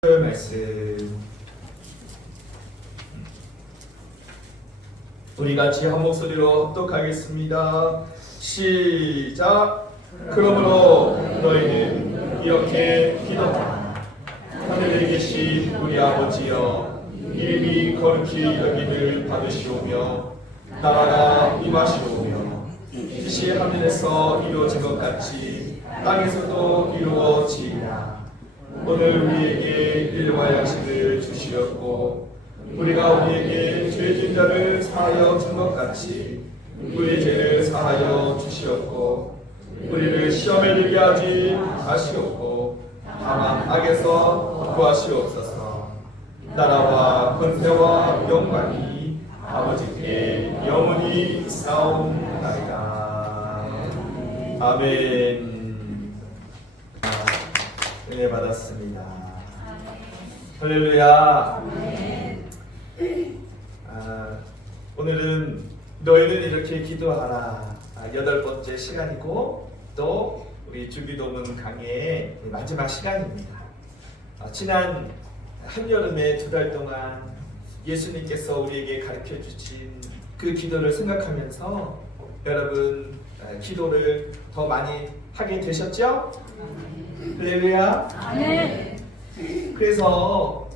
말씀 우리 같이 한 목소리로 합독하겠습니다. 시작. 그러므로 너희는 이렇게 기도하라. 하늘에 계신 우리 아버지여, 이름이 거룩히 여기를 받으시오며 나라가 임하시오며 뜻이 하늘에서 이루어진 것 같이 땅에서도 이루어지리라. 오늘 우리에게 일용할 양식을 주시었고 우리가 우리에게 죄진 자를 사하여 준 것 같이 우리의 죄를 사하여 주시었고 우리를 시험에 들게 하지 마시옵고 다만 악에서 구하시옵소서. 나라와 권세와 영광이 아버지께 영원히 있사옵나이다. 아멘. 은혜 받았습니다. 할렐루야. 오늘은 너희는 이렇게 기도하라 8번째 시간이고 또 우리 주기도문 강의의 마지막 시간입니다. 지난 한여름에 2달 동안 예수님께서 우리에게 가르쳐 주신 그 기도를 생각하면서 여러분 기도를 더 많이 하게 되셨죠? 할렐루야. 네. 그래서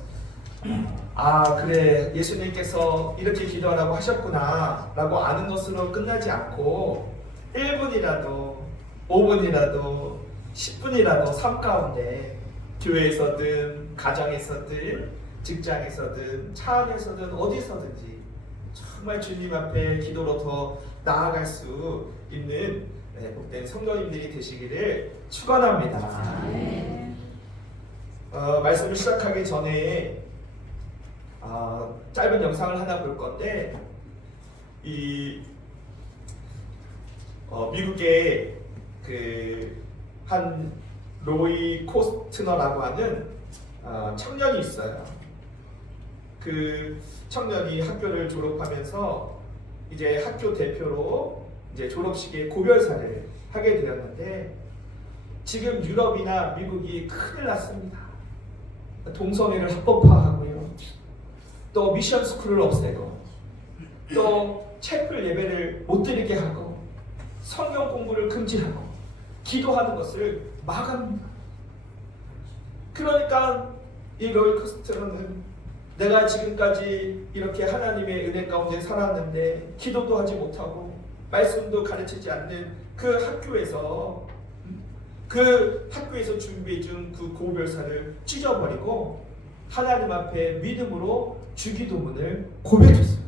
그래, 예수님께서 이렇게 기도하라고 하셨구나 라고 아는 것으로 끝나지 않고 1분이라도 5분이라도 10분이라도 삶 가운데 교회에서든 가정에서든 직장에서든 차 안에서든 어디서든지 정말 주님 앞에 기도로 더 나아갈 수 있는 복된 성도님들이 되시기를 축원합니다. 말씀을 시작하기 전에 짧은 영상을 하나 볼 건데 미국의 한 로이 코스트너라고 하는 청년이 있어요. 그 청년이 학교를 졸업하면서 이제 학교 대표로 이제 졸업식에 고별사를 하게 되었는데 지금 유럽이나 미국이 큰일 났습니다. 동성애를 합법화하고요. 또 미션 스쿨을 없애고 또 채플 예배를 못 드리게 하고 성경 공부를 금지하고 기도하는 것을 막합니다. 그러니까 이 로이 코스트는 내가 지금까지 이렇게 하나님의 은혜 가운데 살았는데 기도도 하지 못하고 말씀도 가르치지 않는 그 학교에서 준비해준 그 고별사를 찢어버리고 하나님 앞에 믿음으로 주기도문을 고백했어요.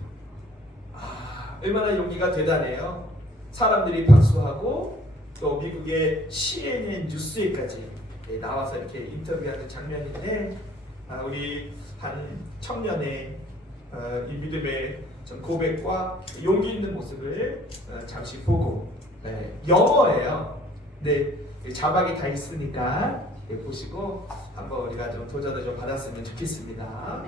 얼마나 용기가 대단해요. 사람들이 박수하고 또 미국의 CNN 뉴스에까지 나와서 이렇게 인터뷰하는 장면인데 우리 한 청년의 이 믿음의 고백과 용기 있는 모습을 잠시 보고 영어예요. 자막이 다 있으니까 보시고 한번 우리가 좀 도전을 좀 받았으면 좋겠습니다.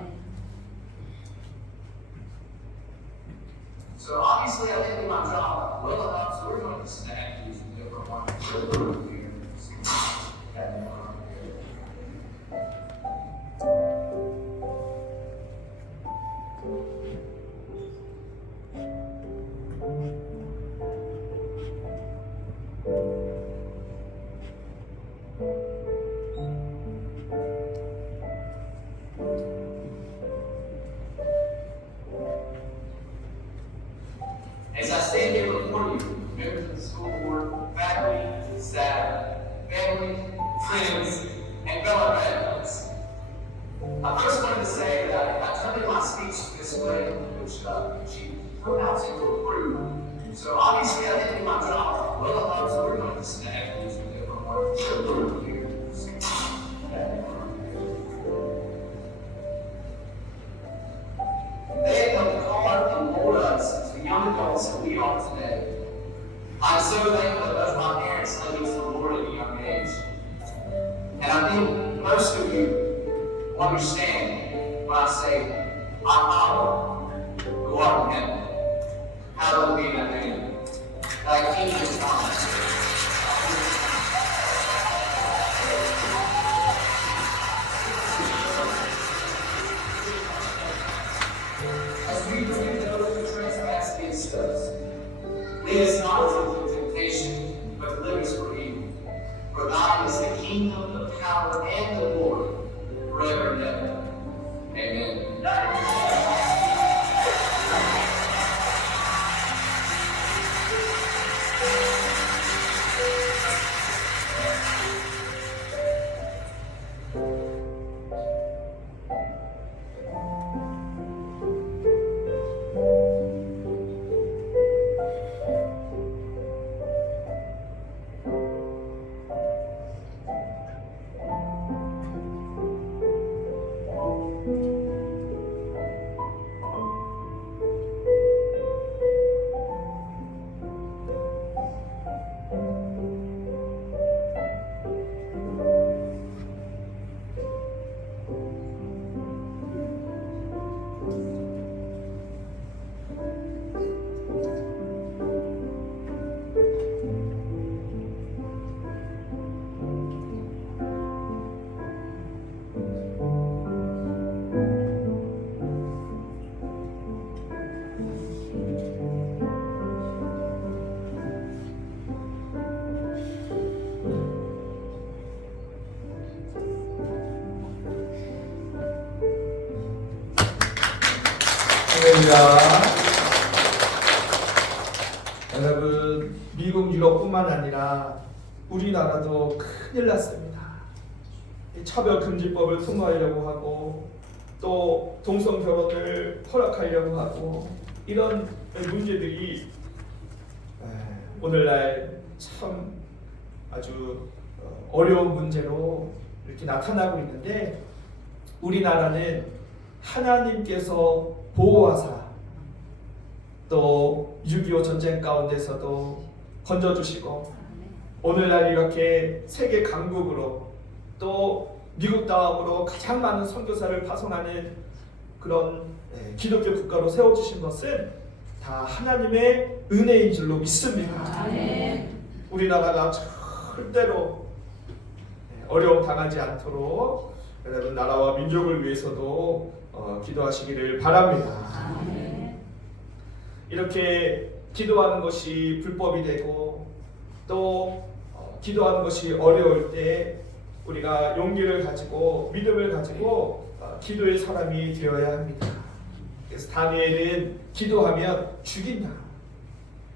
So obviously I didn't do my job well enough, so we're going to snack using different ones. As I stand here before you, members of the school board, faculty, staff, family, friends, and fellow graduates, I first wanted to say that I turned in my speech this morning, which she pronounced to approve. So obviously I didn't do my job well enough, so we're going to snack using different words. They have called and molded us to the young adults that we are today. I'm so thankful that both my parents led me to the Lord at a young age. And I think most of you understand when I say, our Abba, who art in heaven, hallowed be thy name. Thy kingdom come. Thine is the kingdom, the power, and the glory, forever and ever. Amen. 할렐루야. 여러분, 미국 유럽뿐만 아니라 우리나라도 큰일 났습니다. 차별금지법을 통과하려고 하고 또 동성 결혼을 허락하려고 하고 이런 문제들이 오늘날 참 아주 어려운 문제로 이렇게 나타나고 있는데, 우리나라는 하나님께서 보호하사 또 6.25 전쟁 가운데서도 건져주시고 오늘날 이렇게 세계 강국으로 또 미국 다음으로 가장 많은 선교사를 파송하는 그런 기독교 국가로 세워주신 것은 다 하나님의 은혜인 줄로 믿습니다. 우리나라가 절대로 어려움 당하지 않도록 여러분 나라와 민족을 위해서도 기도하시기를 바랍니다. 이렇게 기도하는 것이 불법이 되고 또 기도하는 것이 어려울 때 우리가 용기를 가지고 믿음을 가지고 기도의 사람이 되어야 합니다. 그래서 다니엘은 기도하면 죽인다,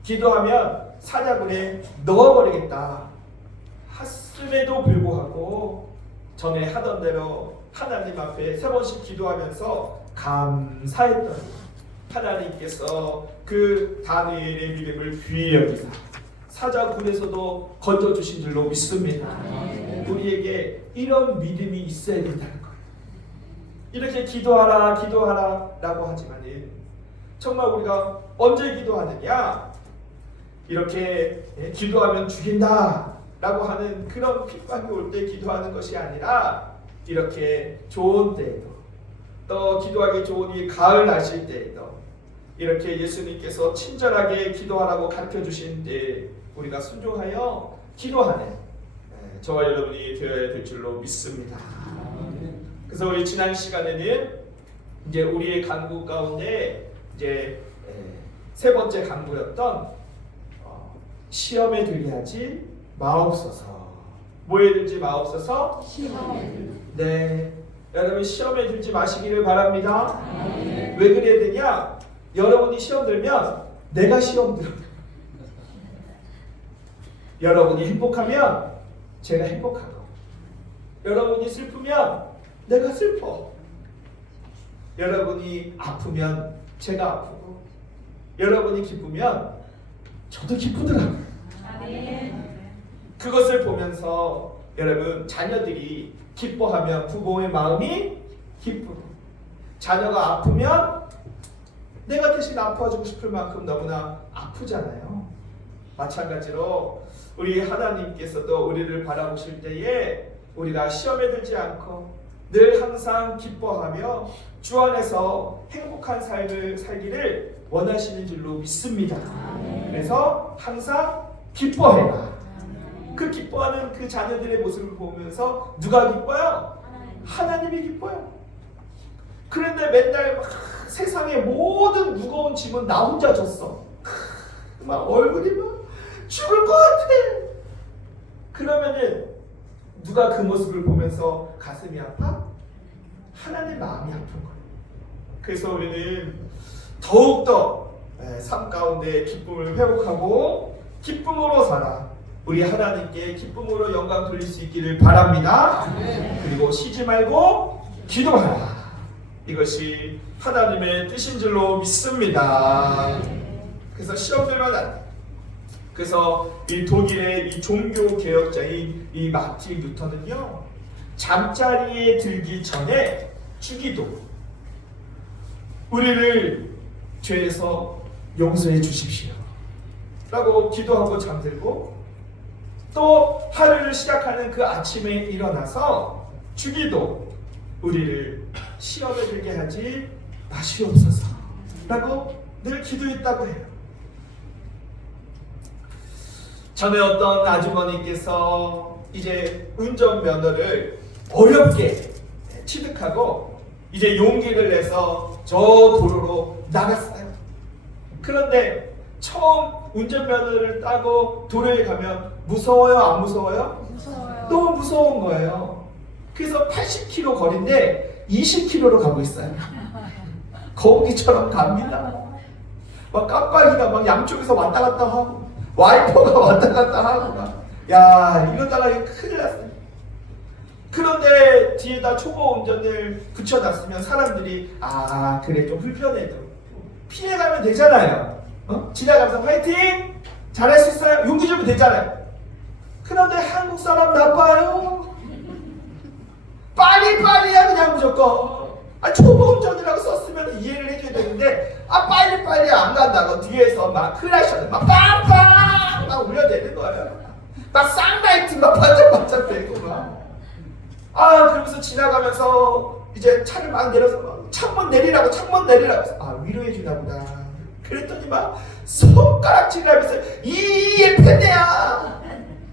기도하면 사자굴에 넣어버리겠다 했음에도 불구하고 전에 하던 대로 하나님 앞에 3번씩 기도하면서 감사했더니 하나님께서 그 다니엘의 믿음을 귀히 여기사 사자굴에서도 건져주신 줄로 믿습니다. 우리에게 이런 믿음이 있어야 된다는 거예요. 이렇게 기도하라 기도하라 라고 하지만은 정말 우리가 언제 기도하느냐, 이렇게 기도하면 죽인다 라고 하는 그런 핍박이 올 때 기도하는 것이 아니라 이렇게 좋은 때에도 또 기도하기 좋은 이 가을 날씨 때에도 이렇게 예수님께서 친절하게 기도하라고 가르쳐 주신 때 우리가 순종하여 기도하는 저와 여러분이 되어야 될 줄로 믿습니다. 그래서 우리 지난 시간에는 이제 우리의 간구 가운데 이제 세 번째 간구였던 시험에 들게 하지 마옵소서. 뭐에 들지 마옵소서? 시험에. 네, 여러분 시험에 들지 마시기를 바랍니다. 왜 그래야 되냐? 여러분이 시험 들면 내가 시험 들어. 여러분이 행복하면 제가 행복하고, 여러분이 슬프면 내가 슬퍼, 여러분이 아프면 제가 아프고, 여러분이 기쁘면 저도 기쁘더라고요. 그것을 보면서 여러분 자녀들이 기뻐하면 부모의 마음이 기쁘고, 자녀가 아프면 내가 대신 아파주고 싶을 만큼 너무나 아프잖아요. 마찬가지로 우리 하나님께서도 우리를 바라보실 때에 우리가 시험에 들지 않고 늘 항상 기뻐하며 주 안에서 행복한 삶을 살기를 원하시는 줄로 믿습니다. 그래서 항상 기뻐해라. 그 기뻐하는 그 자녀들의 모습을 보면서 누가 기뻐요? 하나님이 기뻐요. 그런데 맨날 막 세상의 모든 무거운 짐은 나 혼자 졌어. 막 얼굴이 막 죽을 것 같아. 그러면은 누가 그 모습을 보면서 가슴이 아파? 하나님 마음이 아픈 거예요. 그래서 우리는 더욱더 삶 가운데 기쁨을 회복하고 기쁨으로 살아 우리 하나님께 기쁨으로 영광 돌릴 수 있기를 바랍니다. 그리고 쉬지 말고 기도하라. 이것이 하나님의 뜻인 줄로 믿습니다. 그래서 시험들만 안 돼. 그래서 이 독일의 이 종교 개혁자인 이 마틴 루터는요, 잠자리에 들기 전에 주기도, 우리를 죄에서 용서해 주십시오 라고 기도하고 잠들고, 또 하루를 시작하는 그 아침에 일어나서 주기도, 우리를 시험에 들게 하지 마시옵소서 라고 늘 기도했다고 해요. 전에 어떤 아주머니께서 이제 운전면허를 어렵게 취득하고 이제 용기를 내서 저 도로로 나갔어요. 그런데 처음 운전면허를 따고 도로에 가면 무서워요? 안 무서워요? 무서워요. 너무 무서운 거예요. 그래서 80km 거리인데 20km로 가고 있어요. 거북이처럼 갑니다. 막 깜빡이가 막 양쪽에서 왔다 갔다 하고 와이퍼가 왔다 갔다 하고 막, 야, 이러다가 큰일 났어요. 그런데 뒤에다 초보 운전을 붙여놨으면 사람들이 그래 좀 불편해도 피해가면 되잖아요. 지나가면서 화이팅! 잘할 수 있어요? 용기 주면 되잖아요. 그런데 한국 사람 나빠요. 빨리빨리야 그냥 무조건. 초보 운전이라고 썼으면 이해를 해줘야 되는데 빨리빨리 안 간다고 뒤에서 막 클라시를 막 빵빵 막 울려대는 거예요. 막 쌍라이트 막 반짝반짝 대고 막. 그러면서 지나가면서 이제 차를 막 내려서 막 창문 내리라고 해서 위로해 주나 보다. 그랬더니 막 손가락질을 하면서 이 팬네야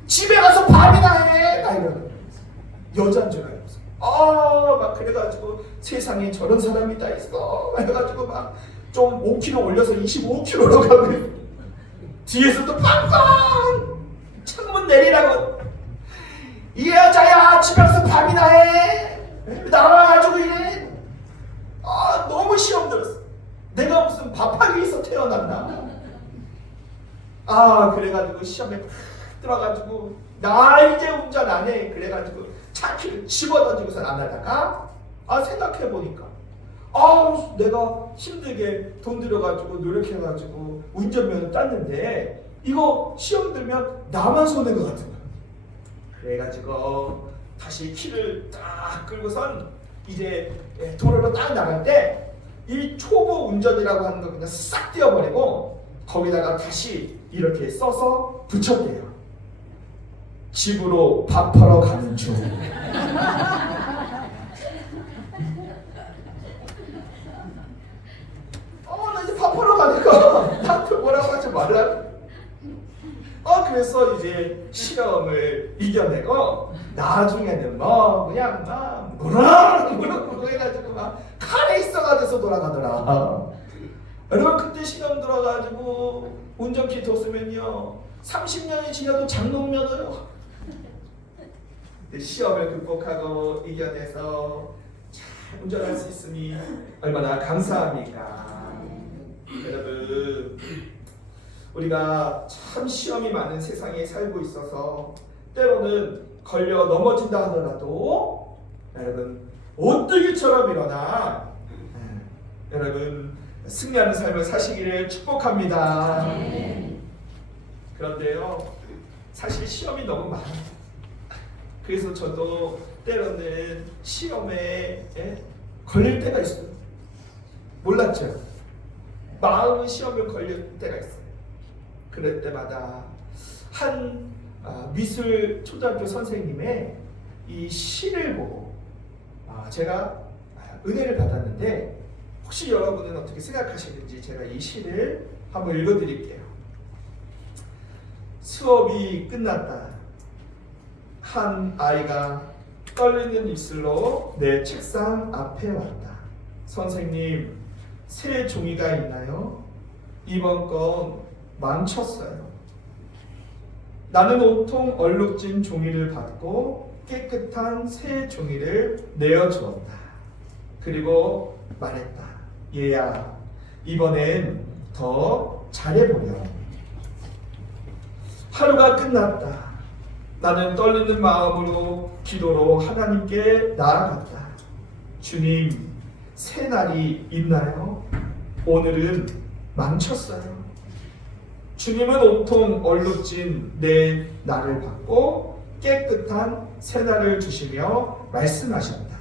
집에 가서 밥이나 해 막 이러는 여자인 줄 알면서 막 그래가지고 세상에 저런 사람이 다 있어 그래가지고 막 좀 5kg 올려서 25kg로 가고 뒤에서 또 팡팡 창문 내리라고 이 여자야 집에 가서 밥이나 해 나와가지고 이래. 너무 시험 들었어. 내가 무슨 밥하기 위해서 태어났나. 그래가지고 시험에 팍 들어가지고 나 이제 운전 안 해 그래가지고 차키를 집어던지고서 안 하다가 생각해보니까 내가 힘들게 돈 들여가지고 노력해가지고 운전면허 땄는데 이거 시험 들면 나만 손해인 것 같은 거야. 그래가지고 다시 키를 딱 끌고선 이제 도로로 딱 나갈 때 이 초보 운전이라고 하는 거 그냥 싹 띄워버리고 거기다가 다시 이렇게 써서 붙였대요. 집으로 밥하러 가는 중. 나 이제 밥하러 가니까 나한테 뭐라고 하지 말라. 그래서 이제 시험을 이겨내고 나중에는 그냥 막 무럭무럭 해가지고 막 카레이서가 돼서 돌아가더라. 여러분 그때 시험 들어가지고 운전키 뒀으면요 30년이 지나도 장롱면허요. 시험을 극복하고 이겨내서 잘 운전할 수 있으니 얼마나 감사합니까. 여러분 우리가 참 시험이 많은 세상에 살고 있어서 때로는 걸려 넘어진다 하더라도 여러분 오뚜기처럼 일어나 여러분 승리하는 삶을 사시기를 축복합니다. 그런데요 사실 시험이 너무 많아요. 그래서 저도 때로는 시험에 걸릴 때가 있어요. 몰랐죠? 마음은 시험에 걸릴 때가 있어요. 그럴 때마다 한 미술 초등학교 선생님의 이 시를 보고 제가 은혜를 받았는데 혹시 여러분은 어떻게 생각하시는지 제가 이 시를 한번 읽어드릴게요. 수업이 끝났다. 한 아이가 떨리는 입술로 내 책상 앞에 왔다. 선생님, 새 종이가 있나요? 이번 건 망쳤어요. 나는 온통 얼룩진 종이를 받고 깨끗한 새 종이를 내어주었다. 그리고 말했다. 얘야, 이번엔 더 잘해보렴. 하루가 끝났다. 나는 떨리는 마음으로 기도로 하나님께 나아갔다. 주님, 새 날이 있나요? 오늘은 망쳤어요. 주님은 온통 얼룩진 내 날을 받고 깨끗한 새 날을 주시며 말씀하셨다.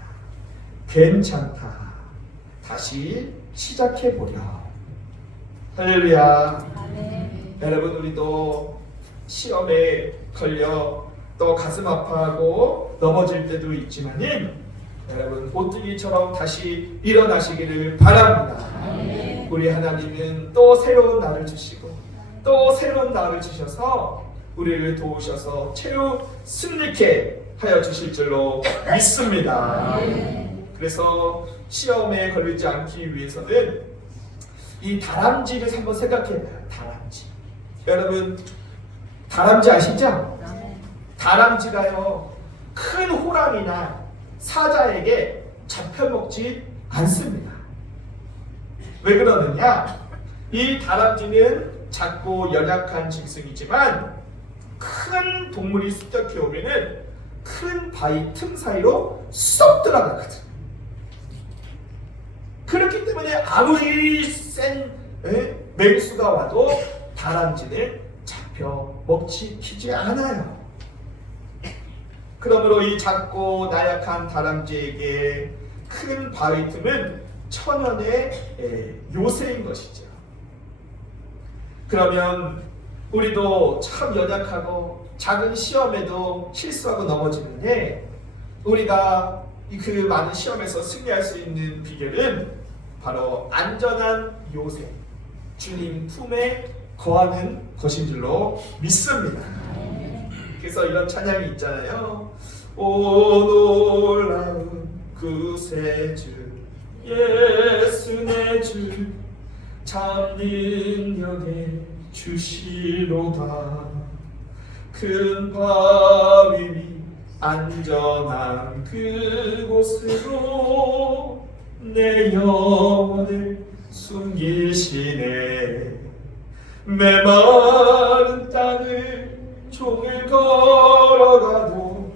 괜찮다. 다시 시작해보렴. 할렐루야. 여러분, 우리도 시험에 걸려 또 가슴 아파하고 넘어질 때도 있지만은 여러분, 오뜨기처럼 다시 일어나시기를 바랍니다. 우리 하나님은 또 새로운 날을 주시고 또 새로운 날을 주셔서 우리를 도우셔서 최후 승리케 하여 주실 줄로 믿습니다. 그래서 시험에 걸리지 않기 위해서는 이 다람쥐를 한번 생각해봐요. 다람쥐. 여러분, 다람쥐 아시죠? 다람쥐가요, 큰 호랑이나 사자에게 잡혀먹지 않습니다. 왜 그러느냐? 이 다람쥐는 작고 연약한 짐승이지만 큰 동물이 습격해 오면은 큰 바위 틈 사이로 쏙 들어가거든. 그렇기 때문에 아무리 센 맹수가 와도 다람쥐는 잡혀 먹히지 않아요. 그러므로 이 작고 나약한 다람쥐에게 큰 바위 틈은 천연의 요새인 것이죠. 그러면 우리도 참 연약하고 작은 시험에도 실수하고 넘어지는데 우리가 그 많은 시험에서 승리할 수 있는 비결은 바로 안전한 요새, 주님 품에 거하는 것인 줄로 믿습니다. 그래서 이런 찬양이 있잖아요. 오 놀라운 구세 주 예수 내 주 참 능력의 주시로다. 큰 바위 위 안전한 그곳으로 내 영혼을 숨기시네. 메마른 땅을 종일 걸어가도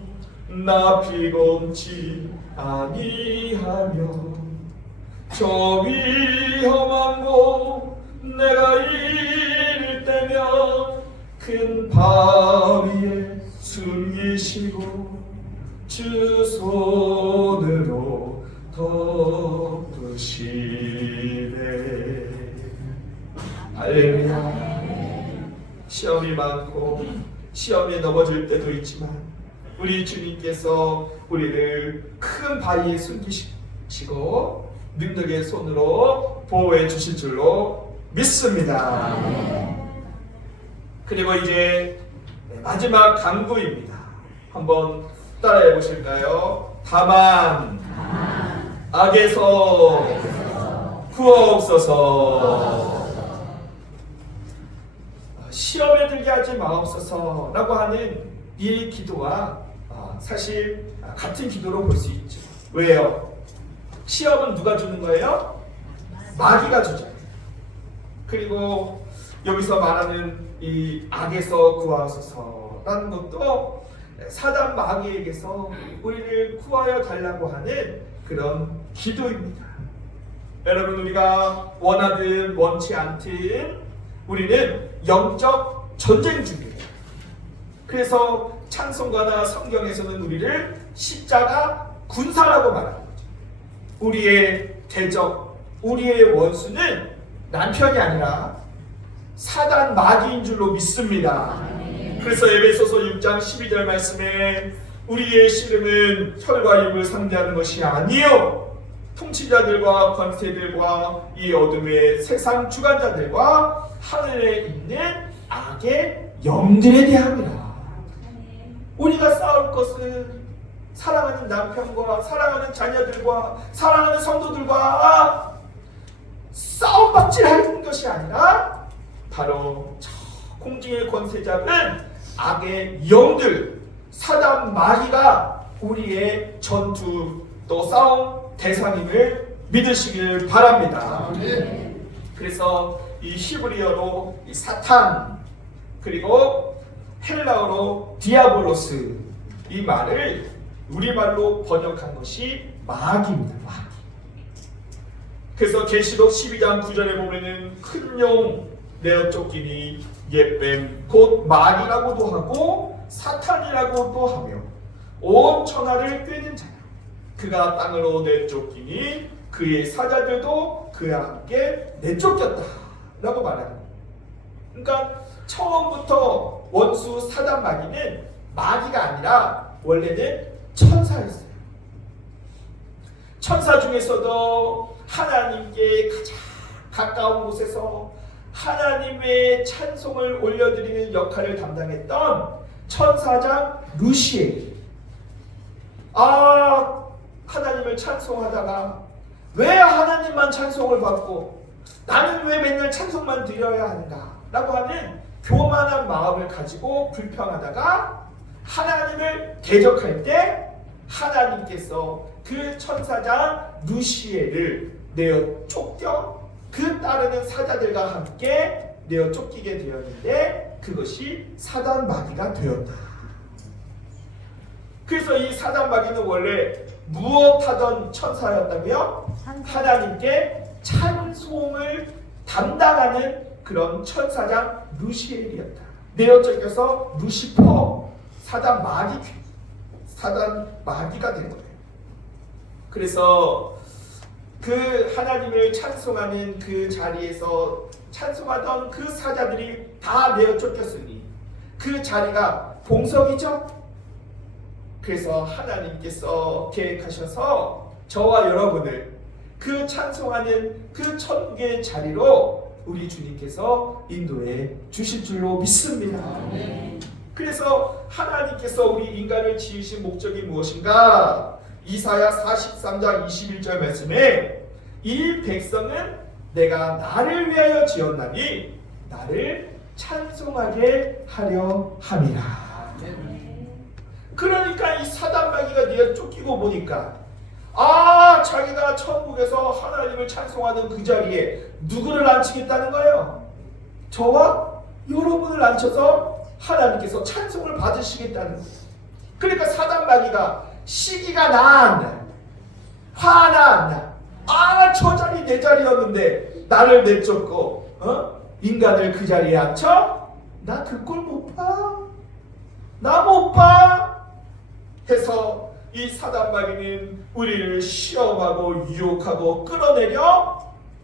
나 피곤치 아니하며 저 위험한 곳 내가 이를 때면 큰 바위에 숨기시고 주 손으로 덮으시네. 할렐루야. 시험이 많고 시험에 넘어질 때도 있지만 우리 주님께서 우리를 큰 바위에 숨기시고 능력의 손으로 보호해 주실 줄로 믿습니다. 그리고 이제 마지막 간구입니다. 한번 따라해 보실까요? 다만 악에서 구하옵소서. 시험에 들게 하지 마옵소서라고 하는 이 기도와 사실 같은 기도로 볼 수 있죠. 왜요? 시험은 누가 주는 거예요? 마귀가 주죠. 그리고 여기서 말하는 이 악에서 구하소서라는 것도 사단 마귀에게서 우리를 구하여 달라고 하는 그런 기도입니다. 여러분, 우리가 원하든 원치 않든 우리는 영적 전쟁 중이에요. 그래서 찬송가나 성경에서는 우리를 십자가 군사라고 말합니다. 우리의 대적, 우리의 원수는 남편이 아니라 사단 마귀인 줄로 믿습니다. 그래서 에베소서 6장 12절 말씀에 우리의 씨름은 혈과 육을 상대하는 것이 아니요 통치자들과 권세들과 이 어둠의 세상 주관자들과 하늘에 있는 악의 영들에 대함이라. 우리가 싸울 것은 사랑하는 남편과 사랑하는 자녀들과 사랑하는 성도들과 싸움박질 하는 것이 아니라 바로 저 공중의 권세 잡은 악의 영들, 사단 마귀가 우리의 전투 또 싸움 대상임을 믿으시길 바랍니다. 그래서 이 히브리어로 이 사탄 그리고 헬라어로 디아볼로스 이 말을 우리말로 번역한 것이 마귀입니다. 마귀. 그래서 계시록 12장 9절에 보면은 큰 용 내어 쫓기니 옛뱀 곧 마귀라고도 하고 사탄이라고도 하며 온 천하를 꿰는 자라. 그가 땅으로 내쫓기니 그의 사자들도 그와 함께 내쫓겼다 라고 말합니다. 그러니까 처음부터 원수 사단 마귀는 마귀가 아니라 원래는 천사였어요. 천사 중에서도 하나님께 가장 가까운 곳에서 하나님의 찬송을 올려드리는 역할을 담당했던 천사장 루시엘. 하나님을 찬송하다가 왜 하나님만 찬송을 받고 나는 왜 맨날 찬송만 드려야 하는가 라고 하는 교만한 마음을 가지고 불평하다가 하나님을 대적할 때 하나님께서 그 천사장 루시엘을 내어 쫓겨 그 따르는 사자들과 함께 내어 쫓기게 되었는데 그것이 사단 마귀가 되었다. 그래서 이 사단 마귀는 원래 무엇하던 천사였다고요? 하나님께 찬송을 담당하는 그런 천사장 루시엘이었다. 내어 쫓겨서 루시퍼 사단 마귀가 된 거예요. 그래서 그 하나님을 찬송하는 그 자리에서 찬송하던 그 사자들이 다 내어 쫓겼으니 그 자리가 봉석이죠. 그래서 하나님께서 계획하셔서 저와 여러분을 그 찬송하는 그 천국의 자리로 우리 주님께서 인도해 주실 줄로 믿습니다. 그래서 하나님께서 우리 인간을 지으신 목적이 무엇인가? 이사야 43장 21절 말씀에 이 백성은 내가 나를 위하여 지었나니 나를 찬송하게 하려 함이라. 그러니까 이 사단 마귀가 네가 쫓기고 보니까 자기가 천국에서 하나님을 찬송하는 그 자리에 누구를 앉히겠다는 거예요? 저와 여러분을 앉혀서 하나님께서 찬송을 받으시겠다는 거예요. 그러니까 사단 마귀가 시기가 난, 화난, 저 자리 내 자리였는데 나를 내쫓고 인간을 그 자리에 앉혀? 나 그 꼴 못 봐. 나 못 봐. 해서 이 사단 마귀는 우리를 시험하고 유혹하고 끌어내려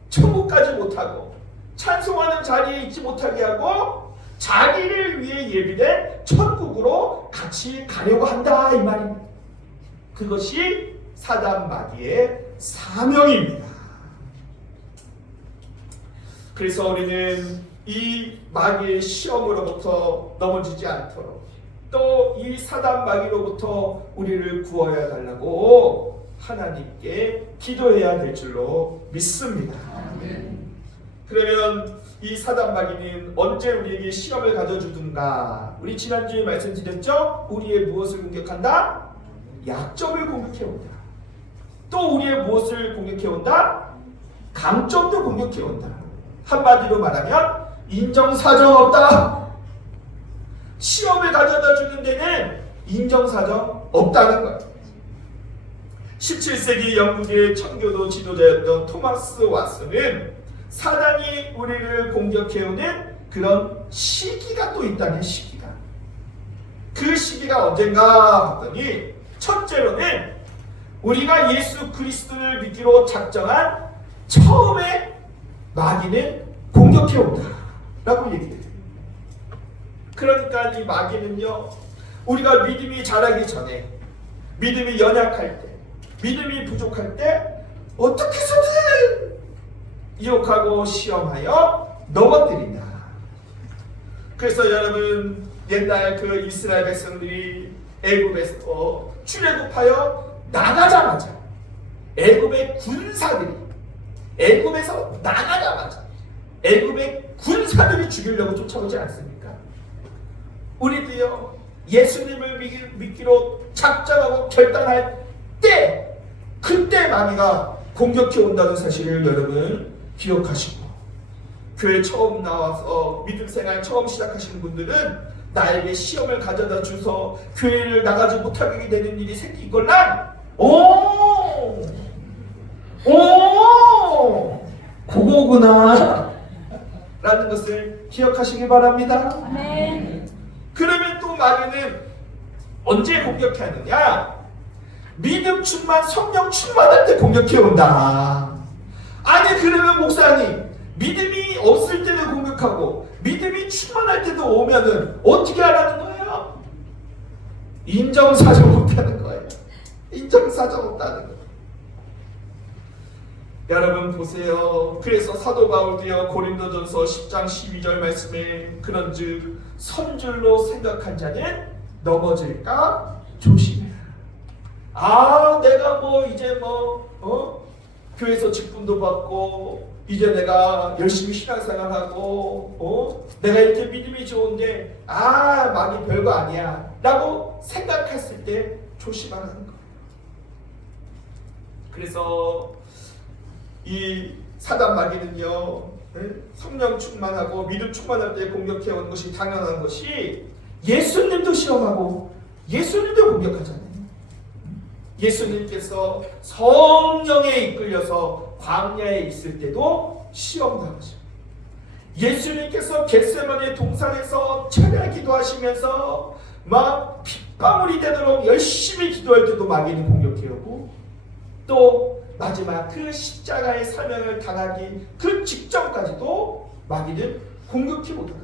천국까지 못하고 찬송하는 자리에 있지 못하게 하고 자기를 위해 예비된 천국으로 같이 가려고 한다 이 말입니다. 그것이 사단 마귀의 사명입니다. 그래서 우리는 이 마귀의 시험으로부터 넘어지지 않도록 또 이 사단 마귀로부터 우리를 구하여 달라고 하나님께 기도해야 될 줄로 믿습니다. 그러면 이 사단 마귀는 언제 우리에게 시험을 가져주든가? 우리 지난주에 말씀드렸죠? 우리의 무엇을 공격한다? 약점을 공격해온다. 또 우리의 무엇을 공격해온다? 강점도 공격해온다. 한마디로 말하면 인정사정 없다. 시험을 가져다 주는 데는 인정사정 없다는 거예요. 17세기 영국의 청교도 지도자였던 토마스 왓슨은 사단이 우리를 공격해오는 그런 시기가 또 있다는 시기가. 그 시기가 언젠가 봤더니 첫째로는 우리가 예수 그리스도를 믿기로 작정한 처음에 마귀는 공격해온다 라고 얘기해요. 그러니까 이 마귀는요, 우리가 믿음이 자라기 전에, 믿음이 연약할 때, 믿음이 부족할 때 어떻게 해서든 유혹하고 시험하여 넘어뜨린다. 그래서 여러분, 옛날 그 이스라엘 백성들이 애굽에서 출애굽하여 나가자마자 애굽의 군사들이 애굽에서 나가자마자 애굽의 군사들이 죽이려고 쫓아오지 않습니까? 우리도요, 예수님을 믿기로 작정하고 결단할 때, 그때 마귀가 공격해 온다는 사실을 여러분 기억하시고, 교회 처음 나와서 믿음 생활 처음 시작하시는 분들은 나에게 시험을 가져다 주서 교회를 나가지 못하게 되는 일이 생기걸란, 그거구나 라는 것을 기억하시기 바랍니다. 그러면 또 마귀는 언제 공격해 하느냐? 믿음 충만, 성령 충만할 때 공격해 온다. 아니 그러면 목사님, 믿음이 없을 때도 공격하고 믿음이 충만할 때도 오면은 어떻게 하라는 거예요? 인정사정 못하는 거예요. 인정사정 없다는 거예요. 여러분 보세요. 그래서 사도 바울도요, 고린도전서 10장 12절 말씀에 그런즉 선줄로 생각한 자는 넘어질까 조심해라. 내가 이제 교회에서 직분도 받고 이제 내가 열심히 신앙생활하고 내가 이렇게 믿음이 좋은데 마귀 별거 아니야 라고 생각했을 때 조심하라는 거예요. 그래서 이 사단 마귀는요, 성령 충만하고 믿음 충만할 때 공격해 오는 것이 당연한 것이, 예수님도 시험하고 예수님도 공격하잖아요. 예수님께서 성령에 이끌려서 광야에 있을 때도 시험당하죠. 예수님께서 겟세마네 동산에서 찬양 기도하시면서 막 핏방울이 되도록 열심히 기도할 때도 마귀는 공격해 오고, 또 마지막 그 십자가의 사명을 당하기 그 직전까지도 마귀는 공격해 오더라.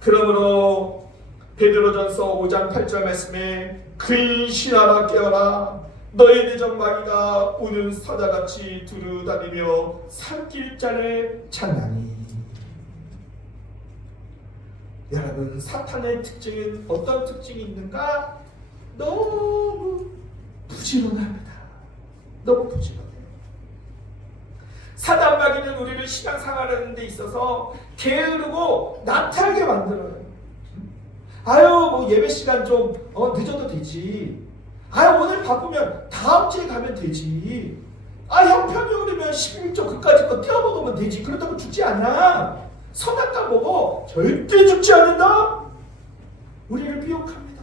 그러므로 베드로전서 5장 8절 말씀에 근신하라 깨어라, 너의 대적 마귀가 우는 사자같이 두루다니며 삼킬 자를 찾나니. 여러분, 사탄의 특징은 어떤 특징이 있는가? 너무 부지런합니다. 너무 부지런해요. 사단 마귀는 우리를 신앙생활하는 데 있어서 게으르고 나태하게 만들어요. 예배 시간 좀 늦어도 되지. 오늘 바쁘면 다음 주에 가면 되지. 형편이 오르면 11조 그까짓 거 떼어먹으면 되지. 그렇다고 죽지 않아. 선악과 먹어. 절대 죽지 않는다. 우리를 미혹합니다.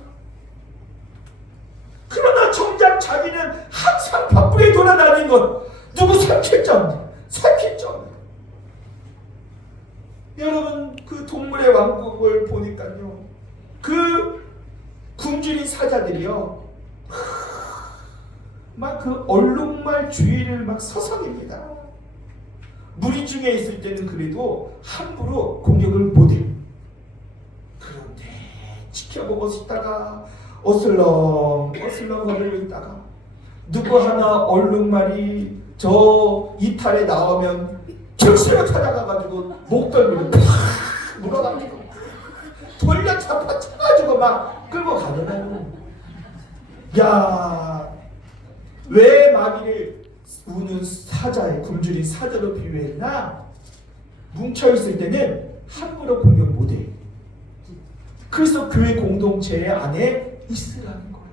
그러나 정작 자기는 항상 바쁘게 돌아다니는 것, 누구 삼킬 자 없네. 삼킬 자 없네. 여러분, 그 동물의 왕국을 보니까요, 그 굶주린 사자들이요, 막 그 얼룩말 주위를 막 서성입니다. 무리 중에 있을 때는 그래도 함부로 공격을 못해요. 그런데 지켜보고 있다가 어슬렁어슬렁 거리고 있다가 누구 하나 얼룩말이 저 이탈에 나오면 즉시로 찾아가가지고 목덜미를 팍 물어가지고 돌려 쳐가지고 막 끌고 가더라고. 왜 마귀를 우는 사자의 굶주린 사자로 비유했나? 뭉쳐있을 때는 함부로 공격 못해. 그래서 교회 공동체 안에 있으라는 거예요.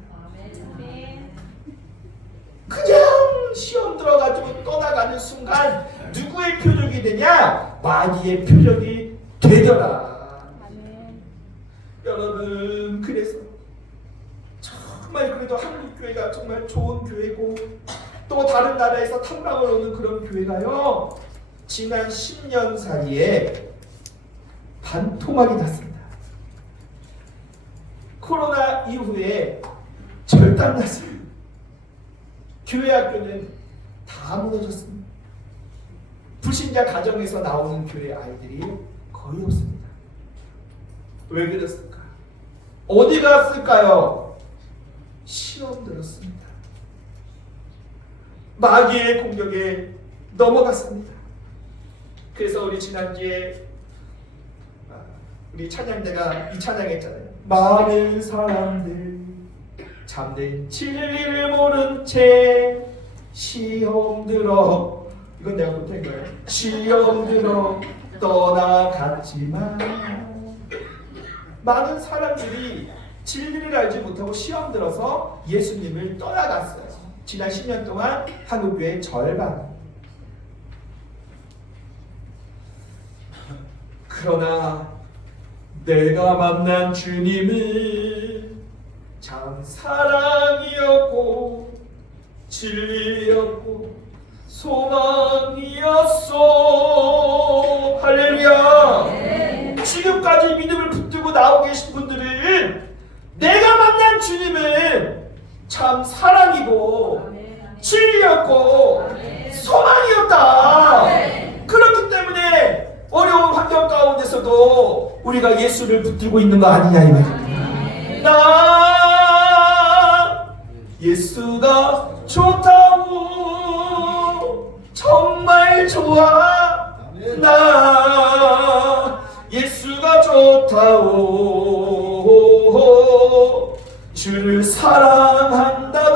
그냥 시험 들어가지고 떠나가는 순간 누구의 표적이 되냐? 마귀의 표적이 되더라. 여러분, 그래서 정말 그래도 한국교회가 정말 좋은 교회고, 또 다른 나라에서 탐방을 오는 그런 교회가요, 지난 10년 사이에 반토막이 났습니다. 코로나 이후에 절단났어요. 교회 학교는 다 무너졌습니다. 불신자 가정에서 나오는 교회 아이들이 거의 없습니다. 왜 그랬을까? 어디 갔을까요? 시험 들었습니다. 마귀의 공격에 넘어갔습니다. 그래서 우리 지난주에 우리 찬양대가 이 찬양했잖아요. 많은 사람들 참된 진리를 모른 채 시험 들어, 이건 내가 못한 거예요. 시험 들어 떠나갔지만 많은 사람들이 진리를 알지 못하고 시험 들어서 예수님을 떠나갔어요. 지난 10년 동안 한국교회의 절반. 그러나 내가 만난 주님은 참 사랑이었고 진리였고 소망이었어. 할렐루야. 지금까지 믿음을 붙들고 나오고 계신 분들은 내가 만난 주님은 참 사랑이고 진리였고 소망이었다. 그렇기 때문에 어려운 환경 가운데서도 우리가 예수를 붙들고 있는 거 아니냐 이 말이야. 나 예수가 좋다고 정말 좋아. 나 예수가 좋다고 주를 사랑한다던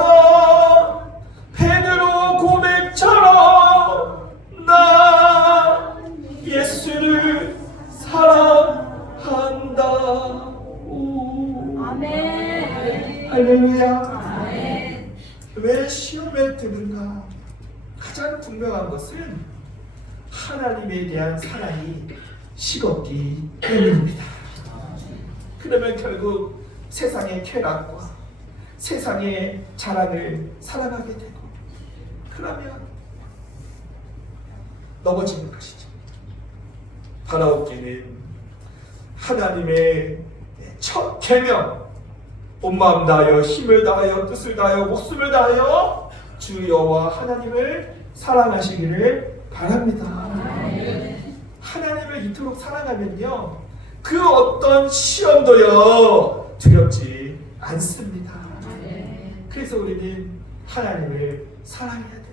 베드로 고백처럼 나 예수를 사랑한다. 아멘. 할렐루야. 아멘. 왜 시험에 드는가? 가장 분명한 것은 하나님에 대한 사랑이 식었기 때문입니다. 그러면 결국 세상의 쾌락과 세상의 자랑을 사랑하게 되고, 그러면 넘어지는 것이죠. 바라옵기는 하나님의 첫 계명, 온 마음 다하여 힘을 다하여 뜻을 다하여 목숨을 다하여 주 여호와 하나님을 사랑하시기를 바랍니다. 하나님을 이토록 사랑하면요, 그 어떤 시험도요 두렵지 않습니다. 그래서 우리는 하나님을 사랑해야 돼요.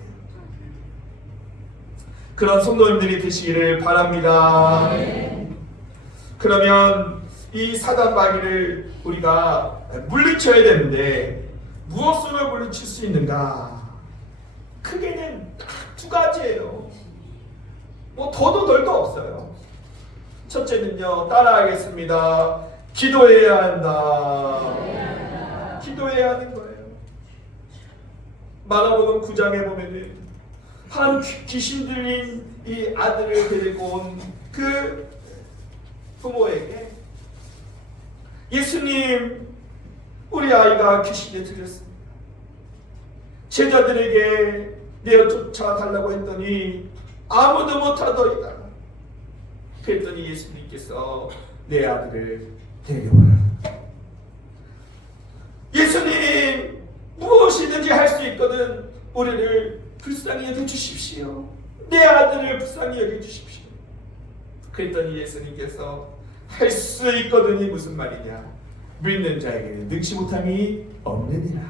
그런 성도님들이 되시기를 바랍니다. 그러면 이 사단 마귀를 우리가 물리쳐야 되는데 무엇으로 물리칠 수 있는가? 크게는 딱 두 가지예요. 뭐 더도 덜도 없어요. 첫째는요, 따라하겠습니다. 기도해야 한다. 기도해야 하는 거예요. 마가복음 9장에 보면은 한 귀신 들린 이 아들을 데리고 온 그 부모에게 예수님, 우리 아이가 귀신에 들렸습니다. 제자들에게 내어 쫓아달라고 했더니 아무도 못하더이다. 그랬더니 예수님께서 내 아들을 데려와라. 예수님, 무엇이든지 할 수 있거든 우리를 불쌍히 여겨주십시오. 내 아들을 불쌍히 여겨주십시오. 그랬더니 예수님께서 할 수 있거든이 무슨 말이냐? 믿는 자에게는 능치 못함이 없느니라.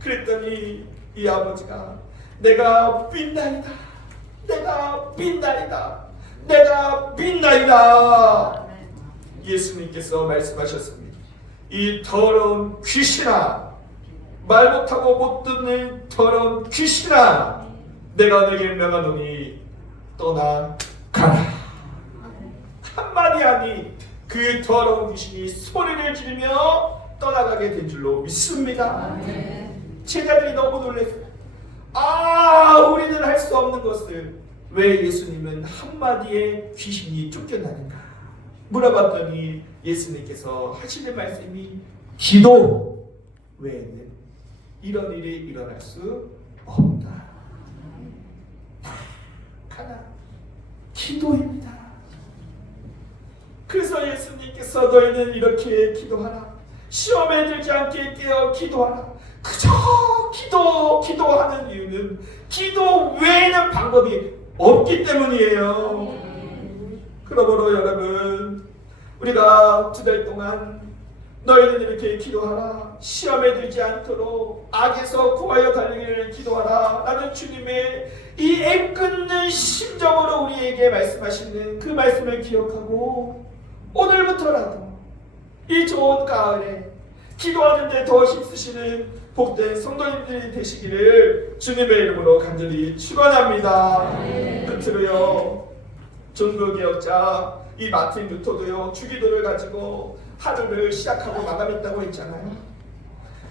그랬더니 이 아버지가 내가 빈나이다. 내가 빈나이다. 내가 빈나이다. 예수님께서 말씀하셨습니다. 이 더러운 귀신아, 말 못하고 못 듣는 더러운 귀신아, 내가 내게 명하노니 떠나가라. 한마디 하니 그 더러운 귀신이 소리를 지르며 떠나가게 된 줄로 믿습니다. 제자들이 너무 놀랐어요. 우리는 할 수 없는 것을 왜 예수님은 한마디에 귀신이 쫓겨나는가 물어봤더니 예수님께서 하시는 말씀이 기도 외에는 이런 일이 일어날 수 없다. 하나, 기도입니다. 그래서 예수님께서 너희는 이렇게 기도하라. 시험에 들지 않게 깨어 기도하라. 그저 기도하는 이유는 기도 외에는 방법이 없기 때문이에요. 그러므로 여러분, 우리가 2달 동안 너희는 이렇게 기도하라. 시험에 들지 않도록 악에서 구하여 달리기를 기도하라. 나는 주님의 이 애끓는 심정으로 우리에게 말씀하시는 그 말씀을 기억하고 오늘부터라도 이 좋은 가을에 기도하는데 더 힘쓰시는 복된 성도님들이 되시기를 주님의 이름으로 간절히 축원합니다. 끝으로요, 종교개혁자 이 마틴 루터도요 주기도를 가지고 하루를 시작하고 마감했다고 했잖아요.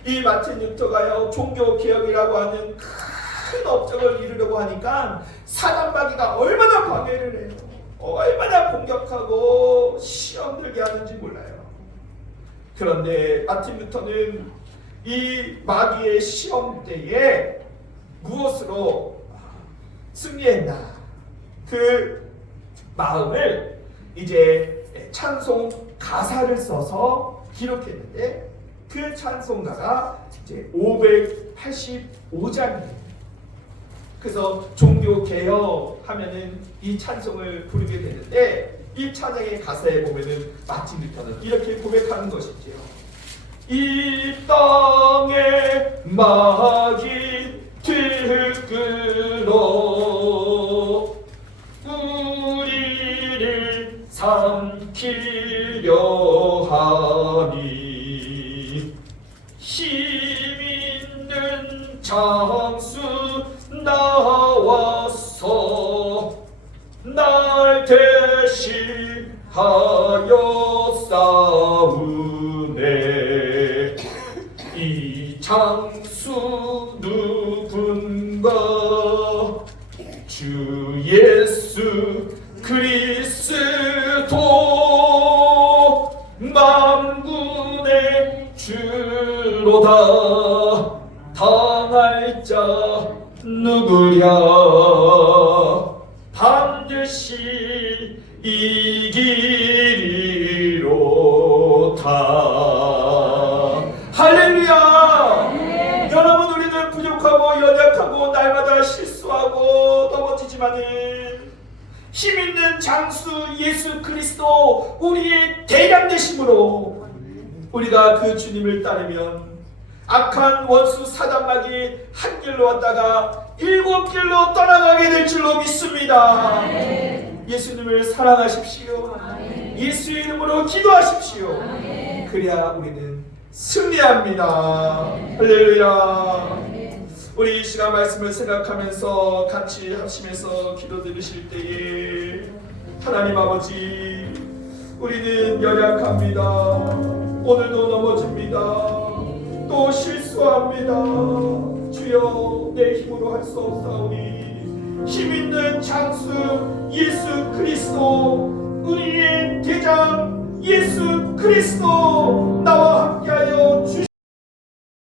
이 마틴 루터가요 종교 개혁이라고 하는 큰 업적을 이루려고 하니까 사단마귀가 얼마나 방해를 해요. 얼마나 공격하고 시험 들게 하는지 몰라요. 그런데 마틴 루터는 이 마귀의 시험 때에 무엇으로 승리했나? 그 마음을 이제 찬송 가사를 써서 기록했는데 그 찬송가가 이제 585장이에요. 그래서 종교 개혁하면은 이 찬송을 부르게 되는데 이 찬양의 가사에 보면은 마틴 루터는 이렇게 고백하는 것이지요. 이 땅에 마귀 들끓어 우리를 삼키려 하니 힘 있는 장수 나와서 날 대신하여 싸우네. 이 장수 누군가 주 예수 그리스도 만군의 주로다. 당할 자 누구랴 반드시 이기리로다. 할렐루야. 네. 여러분, 우리는 부족하고 연약하고 날마다 실수하고 넘어지지만은 힘있는 장수 예수 그리스도 우리의 대장 되심으로 우리가 그 주님을 따르면 악한 원수 사단마귀 한 길로 왔다가 7길로 떠나가게 될 줄로 믿습니다. 아멘. 예수님을 사랑하십시오. 아멘. 예수의 이름으로 기도하십시오. 아멘. 그래야 우리는 승리합니다. 아멘. 할렐루야. 아멘. 우리 이 시간 말씀을 생각하면서 같이 합심해서 기도 드리실 때에 하나님 아버지, 우리는 연약합니다. 오늘도 넘어집니다. 또 실수합니다. 주여, 내 힘으로 할 수 없사오니 힘있는 장수 예수 그리스도 우리의 대장 예수 그리스도 나와 함께하여 주시옵소서.